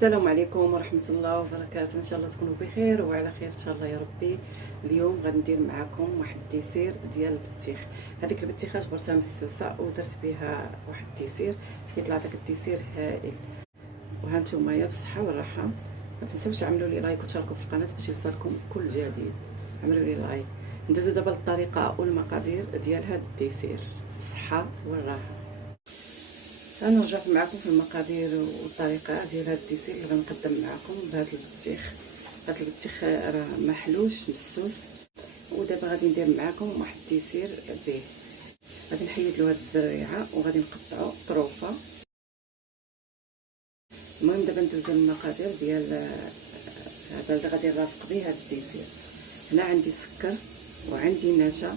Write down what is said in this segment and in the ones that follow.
السلام عليكم ورحمة الله وبركاته. ان شاء الله تكونوا بخير وعلى خير ان شاء الله يا ربي. اليوم غادي ندير معكم واحد الديسير ديال البطيخ. هذيك البطيخه جبرتها من السوسه ودرت بها واحد الديسير يطلع داك الديسير هائل. وها نتوما بالصحه والراحه. ما تنساوش تعملوا لي لايك وتشاركوا في القناه باش يوصلكم كل جديد. عملوا لي لايك. ندوزو دابا للطريقه والمقادير ديال هذا الديسير بالصحه والراحه. انا رجعت معكم في المقادير والطريقه ديال هذا الديسير اللي غنقدم معكم بهذا البطيخ. هذا البطيخ راه محلوش مسوس، ودابا غادي ندير معكم واحد الديسير به. غادي نحيد له هاد الزريعه وغادي نقطعو طروفه. المهم دابا ندوزو للمقادير ديال هذا اللي غادي نرافق به هذا الديسير. هنا عندي سكر وعندي نشا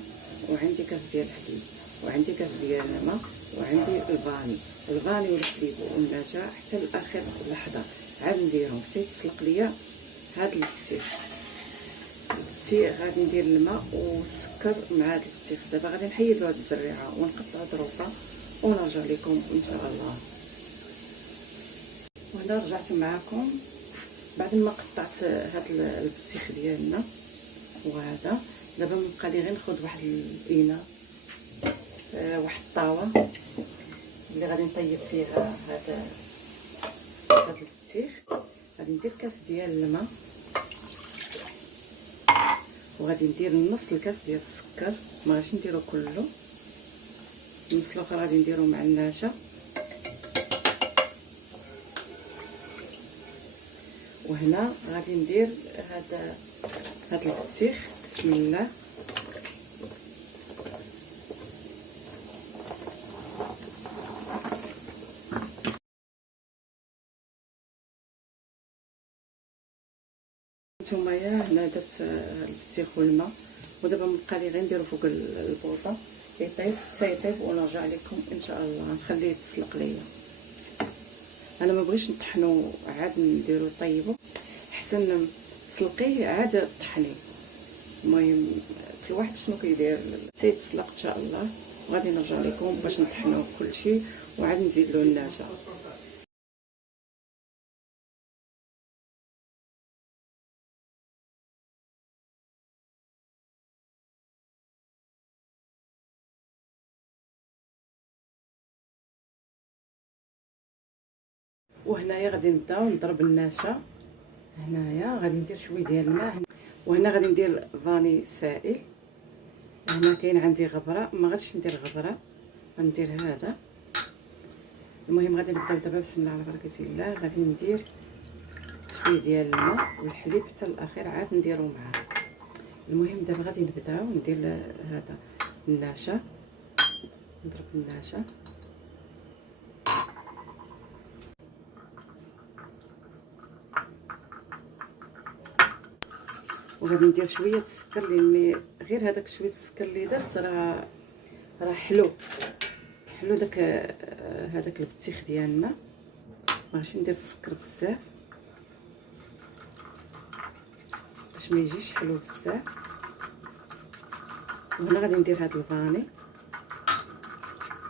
وعندي كاس ديال الحليب وعندي كاس ديال الماء وعندي الفاني والحليب والنشا حتى لاخر لحظه عاد نديرهم حتى يتسلق ليا هذا البطيخ. غادي ندير الماء والسكر مع هذا البطيخ. دابا غادي نحيد له هذه الزريعه ونقطعو ظروفه ونرجع لكم ان شاء الله. وهنا رجعت معكم بعد ما قطعت هذا البطيخ ديالنا. وهذا دابا مبقى لي غير ناخذ واحد الاناء، واحد الطاوه اللي غادي نطيب فيها هذا البطيخ. غادي ندير كاس ديال الماء وغادي ندير نص الكاس ديال السكر، ما غاديش نديرو كله، النص الاخر غادي نديرو مع النشا. وهنا غادي ندير هذا البطيخ. بسم الله. نتوما هنا درت البطيخ والماء، ودابا مبقى لي غير نديرو فوق البوطه يطيب حتى يطيب ونرجع لكم ان شاء الله. نخليه يتسلق ليا. انا ما بغيتش نطحنو عاد نديرو طيبو، احسن تسلقيه عاد طحنيه. المهم كل واحد شنو كيدير حتى يتسلق ان شاء الله. وغادي نرجع لكم باش نطحنو كلشي وعاد نزيد له النشا. وهنايا غادي نبداو نضرب النشا. هنايا غادي ندير شويه ديال الماء، وهنا غادي ندير فاني سائل. هنا كاين عندي غبره، ما غاديش ندير غبره، غندير هذا. المهم غادي نبداو دابا بسم الله على بركه الله. غادي ندير شويه ديال الماء والحليب حتى الاخير عاد نديرو معاه. المهم دابا غادي نبداو ندير هذا النشا، نضرب النشا. وغادي ندير شويه السكر، لان غير هذاك شويه السكر اللي درت راه حلو داك هذاك البطيخ ديالنا. ماغاديش ندير السكر بزاف باش ما يجيش حلو بزاف. وهنا غادي ندير هذا الفاني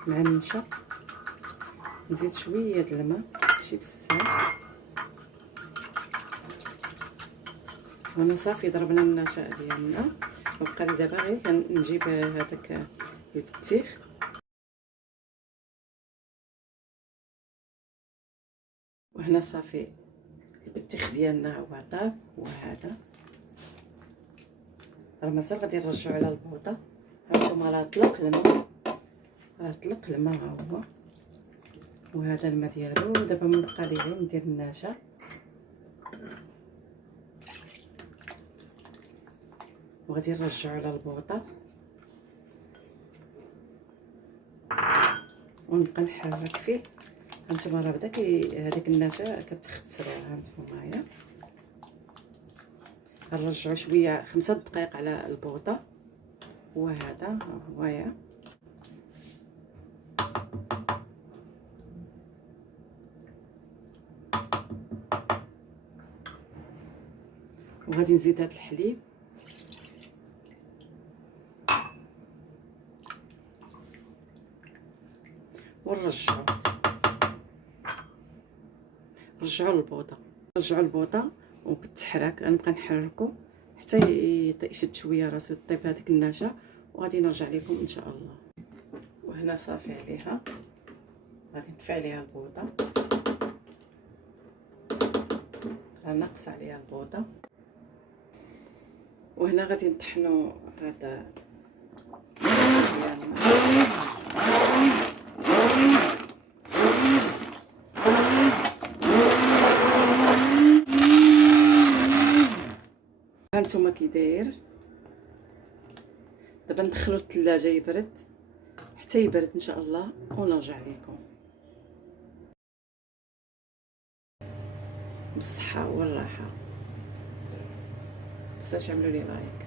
مع النشا، نزيد شويه د الماء ماشي بزاف. هنا صافي ضربنا النشا ديالنا، وبقى لي دابا غير كنجيب هذاك البطيخ. وهنا صافي البطيخ ديالنا هو طاب. وهذا راه مازال غادي نرجعو على البوطه. هانتوما راه طلق الماء ها هو. وهذا الماء ديالو. ودابا مبقى لي غير ندير النشا وغادي نرجعو على البوطه ونبقى نحرك فيه. هانتوما راه بدا هذيك النشا كتختصر. هانتوما غنرجعو شويه 5 دقائق على البوطه. وهذا ها هو وغادي نزيد هذا الحليب ونرجعو رجعوا البوطه وبالتحراك غنبقى نحركو حتى يشد شويه راسو، طيب هذيك النشا، وغادي نرجع لكم ان شاء الله. وهنا صافي عليها، غادي نطفي عليها البوطه، ناقص عليها البوطه. وهنا غادي نطحنوا هذا ديالنا. هانتوما كي داير. دابا ندخلو الثلاجه يبرد حتى يبرد ان شاء الله ونرجع لكم. بالصحه والراحه، متنساوش تعملوا لي لايك.